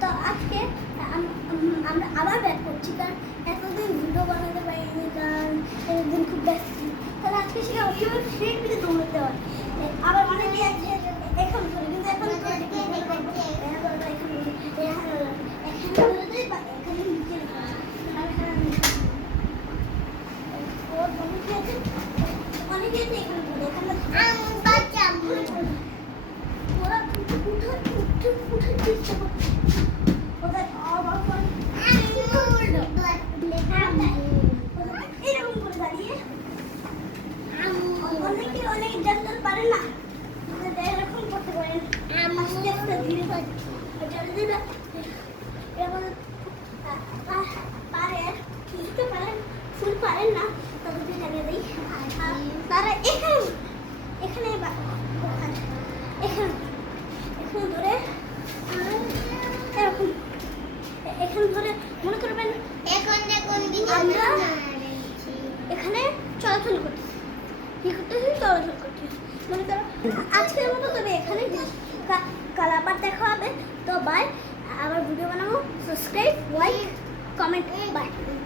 তো আজকে আমরা আবার ব্যাক করছি, কারণ এতদিন ভিডিও বানাতে পারিনি, কারণ একদিন খুব ব্যস্ত ছিল। তাহলে আজকে সেটা কীভাবে সেই দিকে দৌড়তে হয়। আবার অনেকে আছে এখন করে, কিন্তু এখন অনেকে আছে এখানে ওরা উঠার চেষ্টা করছে। এরকম করে দাঁড়িয়ে অনেকে অনেক জানতে পারে না, এরকম করতে পারেন আস্তে আস্তে ধীরে পারে বুঝতে পারেন, ফুল পারেন না তাদেরকে জানিয়ে দিই। তারা এখানে এখানে এখানে এখানে ধরে এরকম এখানে ধরে মনে করবেন আমরা এখানে চলাচল করতেছি, কি করতেছি চলাচল করতেছি মনে করো আজকের মতো। তবে এখানে কাল আবার দেখা হবে, তো বাই।